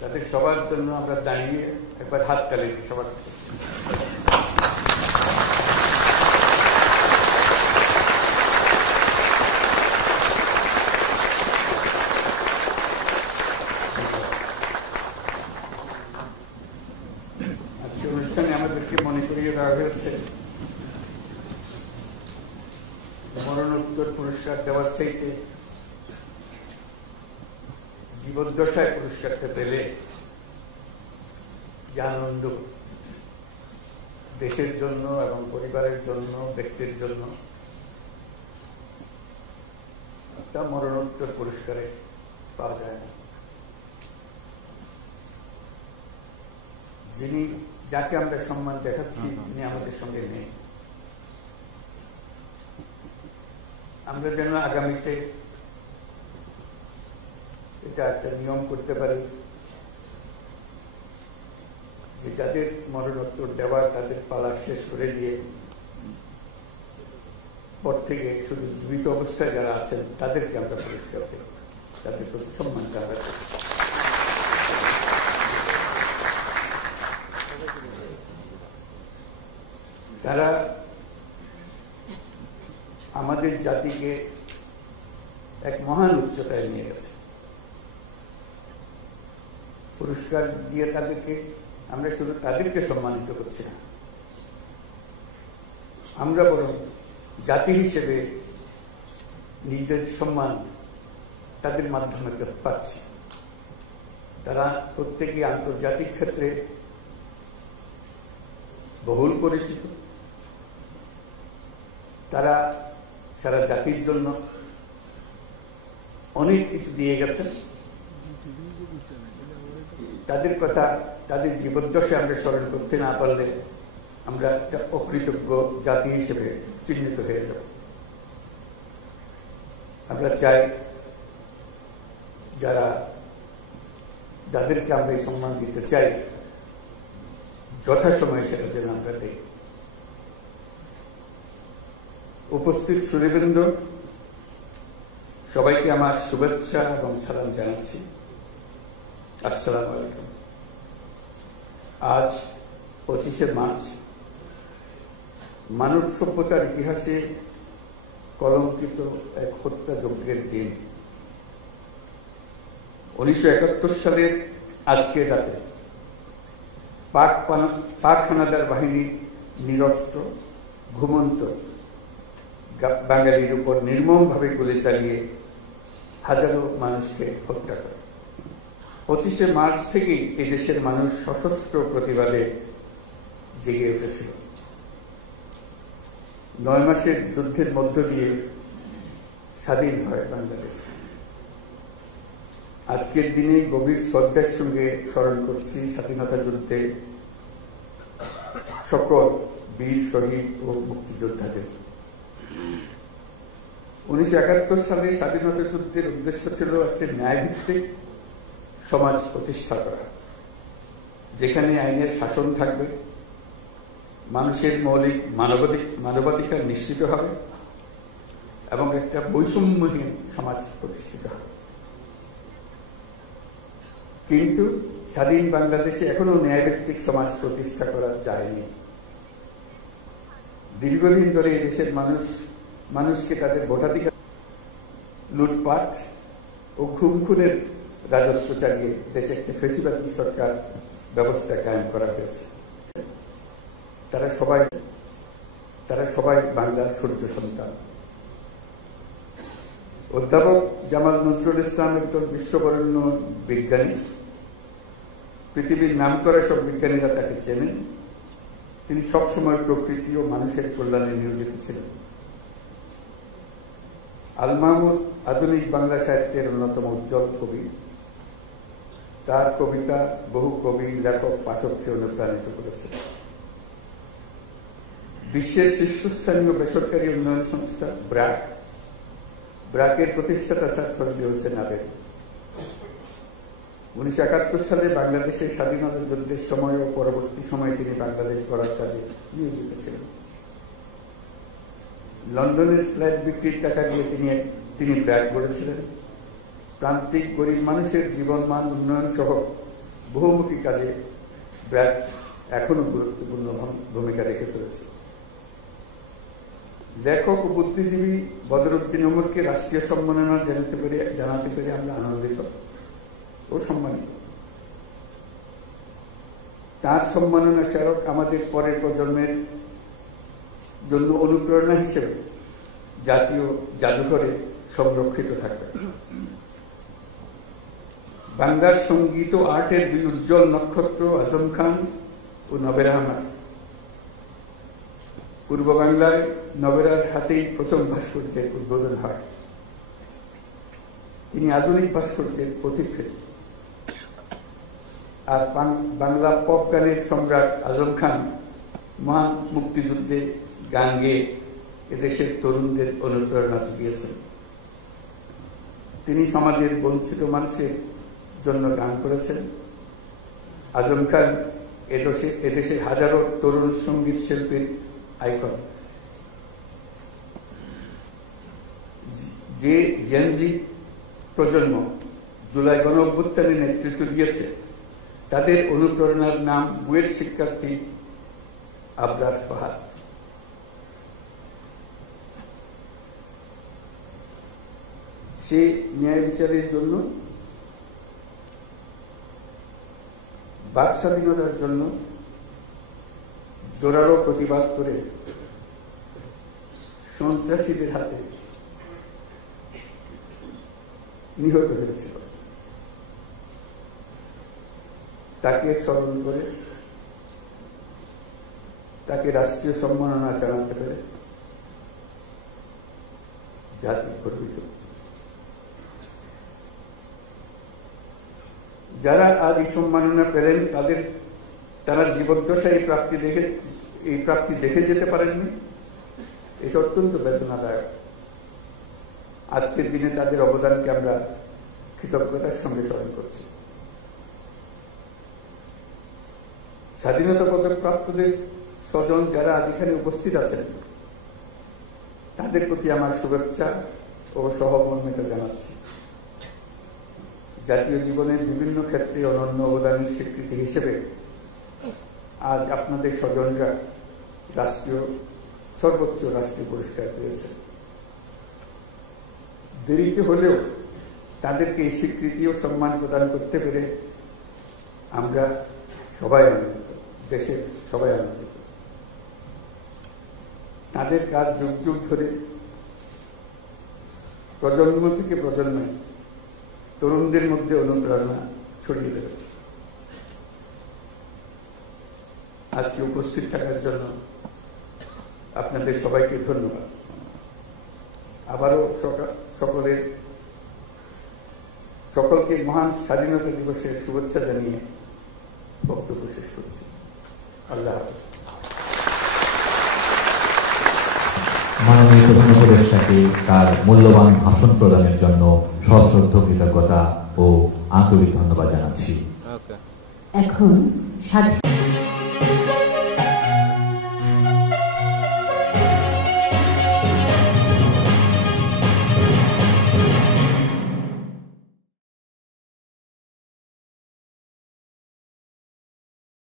তাদের সবার জন্য আমরা দাঁড়িয়ে একবার হাত তালি দিই সবার। আজকে অনুষ্ঠানে আমাদেরকে মনে করিয়ে দেওয়া হয়েছে মরণোত্তর পুরস্কার দেওয়ার চাইতে জীবদ্দশায় পুরস্কারটা পেলে যে আনন্দ দেশের জন্য এবং পরিবারের জন্য, ব্যক্তির জন্য, তা মরণোত্তর পুরস্কারে পাওয়া যায় না। যাকে আমরা সম্মান দেখাচ্ছি তিনি আমাদের সঙ্গে নেই। আমরা যেন আগামীতে এটা একটা নিয়ম করতে পারি যে যাদের মরণোত্তর দেওয়ার তাদের পালা শেষ করে দিয়ে পর থেকে শুধু জীবিত অবস্থায় যারা আছেন তাদেরকে আমরা পুরস্কার দেব, তাদের প্রতি সম্মানটা আমরা দেব। তারা আমাদের জাতিকে এক মহান উচ্চতায় নিয়ে গেছে। পুরস্কার দিয়ে তাদেরকে আমরা শুধু তাদেরকে সম্মানিত করছি না, আমরা বরং জাতি হিসেবে নিজেদের সম্মান তাদের মাধ্যমে পাচ্ছি। তারা প্রত্যেকে আন্তর্জাতিক ক্ষেত্রে বহুল পরিচিত। তারা সারা জাতির জন্য অনেক কিছু দিয়ে গেছেন। তাদের কথা, তাদের জীবদ্দশায় আমরা স্মরণ করতে না পারলে আমরা একটা অকৃতজ্ঞ জাতি হিসেবে চিহ্নিত হয়ে যাব। আমরা চাই যাদেরকে আমরা এই সম্মান দিতে চাই যথাসময়ে সেটা যেন আমরা দেই। উপস্থিত সুধীবৃন্দ, সবাইকে আমার শুভেচ্ছা এবং সালাম জানাচ্ছি। আসসালামু আলাইকুম। আজ 25শে মার্চ মানব সভ্যতার ইতিহাসে কলঙ্কিত এক হত্যাযজ্ঞের দিন। 1971 সালের আজকের রাতে পাক হানাদার বাহিনী নিরস্ত্র ঘুমন্ত বাঙালির উপর নির্মমভাবে গুলি চালিয়ে হাজারো মানুষকে হত্যা করে। 25শে মার্চ থেকেই এই দেশের মানুষ সশস্ত্র প্রতিবাদে জেগে উঠেছিল। 9 মাসের যুদ্ধের মধ্য দিয়ে স্বাধীন হয় বাংলাদেশ। আজকের দিনে গভীর শ্রদ্ধার সঙ্গে স্মরণ করছি স্বাধীনতা যুদ্ধে সকল বীর শহীদ ও মুক্তিযোদ্ধাদের। 1971 সালে স্বাধীনতা যুদ্ধের উদ্দেশ্য ছিল একটি ন্যায়ভিত্তিক সমাজ প্রতিষ্ঠা করা, যেখানে আইনের শাসন থাকবে, মানুষের মৌলিক মানবাধিকার নিশ্চিত হবে এবং একটা বৈষম্যহীন সমাজ প্রতিষ্ঠিত হবে। কিন্তু স্বাধীন বাংলাদেশে এখনো ন্যায়ভিত্তিক সমাজ প্রতিষ্ঠা করা যায়নি। দীর্ঘদিন ধরে এই দেশের মানুষকে তাদের ভোটাধিকার লুটপাট ও ঘুম খুনের রাজত্ব চালিয়ে দেশে একটি ফ্যাসিবাদী সরকার ব্যবস্থা কায়েম করা হয়েছে। তারা সবাই বাংলার সূর্য সন্তান। অধ্যাপক জামাল নজরুল ইসলাম একজন বিশ্ববরেণ্য বিজ্ঞানী। পৃথিবীর নামকরা সব বিজ্ঞানীরা তাকে চেনেন। তিনি সবসময় প্রকৃতি ও মানুষের কল্যাণে নিয়োজিত ছিলেন। আল মাহমুদ আধুনিক বাংলা সাহিত্যের অন্যতম উজ্জ্বল কবি। তার কবিতা বহু কবি, লেখক, পাঠককে অনুপ্রাণিত করেছে। বিশ্বের শীর্ষস্থানীয় বেসরকারি উন্নয়ন সংস্থা ব্র্যাকের প্রতিষ্ঠাতা স্যার ফজলে হোসেন আবেদ 1971 সালে বাংলাদেশের স্বাধীনতা যুদ্ধের সময় ও পরবর্তী সময়ে তিনি বাংলাদেশ গড়ার কাজে নিয়োজিত ছিলেন। লন্ডনের ফ্ল্যাট বিক্রির টাকা দিয়ে তিনি ব্র্যাক গড়েছিলেন। প্রান্তিক গরিব মানুষের জীবনমান উন্নয়ন সহ বহুমুখী কাজে ব্র্যাক এখনো গুরুত্বপূর্ণ ভূমিকা রেখে চলেছে। লেখক ও বুদ্ধিজীবী বদরুদ্দিন ওমরকে রাষ্ট্রীয় সম্মাননা জানাতে পেরে আমরা আনন্দিত ও সম্মানিত। তার সম্মাননা স্মারক আমাদের পরের প্রজন্মের জন্য অনুপ্রেরণা হিসেবে জাতীয় জাদুঘরে সংরক্ষিত থাকবে। বাংলার সঙ্গীত ও আর্টের দুই উজ্জ্বল নক্ষত্র আজম খান ও নবের আহমদ। পূর্ব বাংলায় নবেরার হাতেই প্রথম ভাস্কর্যের উদ্বোধন হয়। তিনি আধুনিক ভাস্কর্যের পথিকৃৎ। আর বাংলা পপ গানের সম্রাট আজম খান মহান মুক্তিযুদ্ধে গান গেয়ে এদেশের তরুণদের অনুপ্রেরণা জুগিয়েছেন। তিনি সমাজের বঞ্চিত মানুষের জন্য গান করেছেন। আজম খান এদেশের হাজারো তরুণ সঙ্গীত শিল্পীর আইকন। যে জেনজি প্রজন্ম জুলাই গণ অভ্যুত্থানে নেতৃত্ব দিয়েছে, তাদের অনুপ্রেরণার নাম বুয়েট শিক্ষার্থী আবরার ফাহাদ। সে ন্যায় বিচারের জন্য, বাক স্বাধীনতার জন্য জোরালো প্রতিবাদ করে সন্ত্রাসীদের হাতে নিহত হয়েছিল। তাকে স্মরণ করে তাকে রাষ্ট্রীয় সম্মাননা জানাতে পেরে জাতি গর্বিত। যারা আজ এই সম্মাননা পেলেন তারা জীবদ্দশায় এই প্রাপ্তি দেখে যেতে পারেননি। এটা অত্যন্ত বেদনাদায়ক। আজকের দিনে তাদের অবদানকে আমরা কৃতজ্ঞতার সঙ্গে স্মরণ করছি। স্বাধীনতা পদক প্রাপ্তদের স্বজন যারা আজ এখানে উপস্থিত আছেন, তাদের প্রতি আমার শুভেচ্ছা ও সহমর্মিতা জানাচ্ছি। জাতীয় জীবনের বিভিন্ন ক্ষেত্রে অনন্য অবদানের স্বীকৃতি হিসেবে আজ আপনাদের স্বজনরা সর্বোচ্চ রাষ্ট্রীয় পুরস্কার পেয়েছে। দেরিতে হলেও তাদেরকে এই স্বীকৃতি ও সম্মান প্রদান করতে পেরে আমরা সবাই আনন্দিত, দেশের সবাই আনন্দিত। তাদের কাজ যুগ যুগ ধরে প্রজন্ম থেকে প্রজন্মে তরুণদের মধ্যে অনুপ্রেরণা ছড়িয়ে দেবে। আজকে উপস্থিত থাকার জন্য আপনাদের সবাইকে ধন্যবাদ। আবারও সকলকে মহান স্বাধীনতা দিবসের শুভেচ্ছা জানিয়ে বক্তব্য শেষ করছি। আল্লাহ হাফেজ। মাননীয় প্রধান উপদেষ্টাকে তার মূল্যবান ভাষণ প্রদানের জন্য সশ্রদ্ধ কৃতজ্ঞতা ও আন্তরিক ধন্যবাদ জানাচ্ছি। এখন